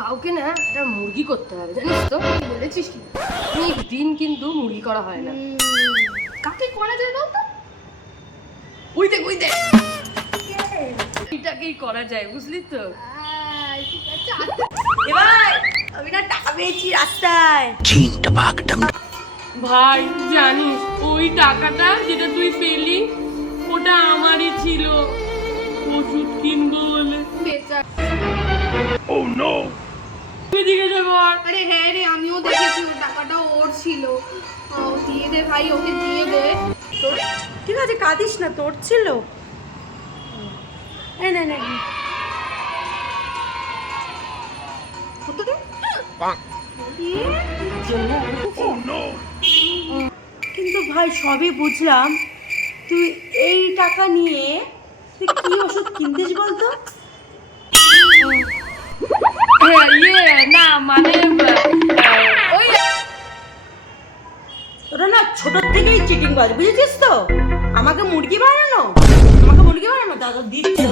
কাউকে না একটা মুরগি করতে হবে, জানিস তো? বলেছিস কি? দিন কিন্তু মুরগি করা হয় না। কাকে করা যায় বলতো? ওই দেখ এটাকেই করা যায়, বুঝলি তো? ঠিক আছে। এবার আমি না টাকা পেয়েছি রাস্তায়। ভাই জানিস ওই টাকাটা যেটা তুই পেলি ওটা আমারই ছিল ওষুধ কিনবো বলে। বেচার। তুই জিজ্ঞাসা কর। আরে হ্যাঁ রে, আমিও দেখেছি ওই টাকাটা ওর ছিল। দিয়ে দে ভাই, ওকে দিয়ে দে। তোর ঠিক আছে, কাঁদিস না, তোর ছিল। এই না না কত রে? কিন্তু ভাই সবই বুঝলাম, তুই এই টাকা নিয়ে তুই কি ওষুধ কিনতিস বলতো? না মানে ওই তোরা না ছোটোর থেকেই চিটিং বাজ, বুঝেছিস তো? আমাকে মুরগি বানানো দাদা দিচ্ছে।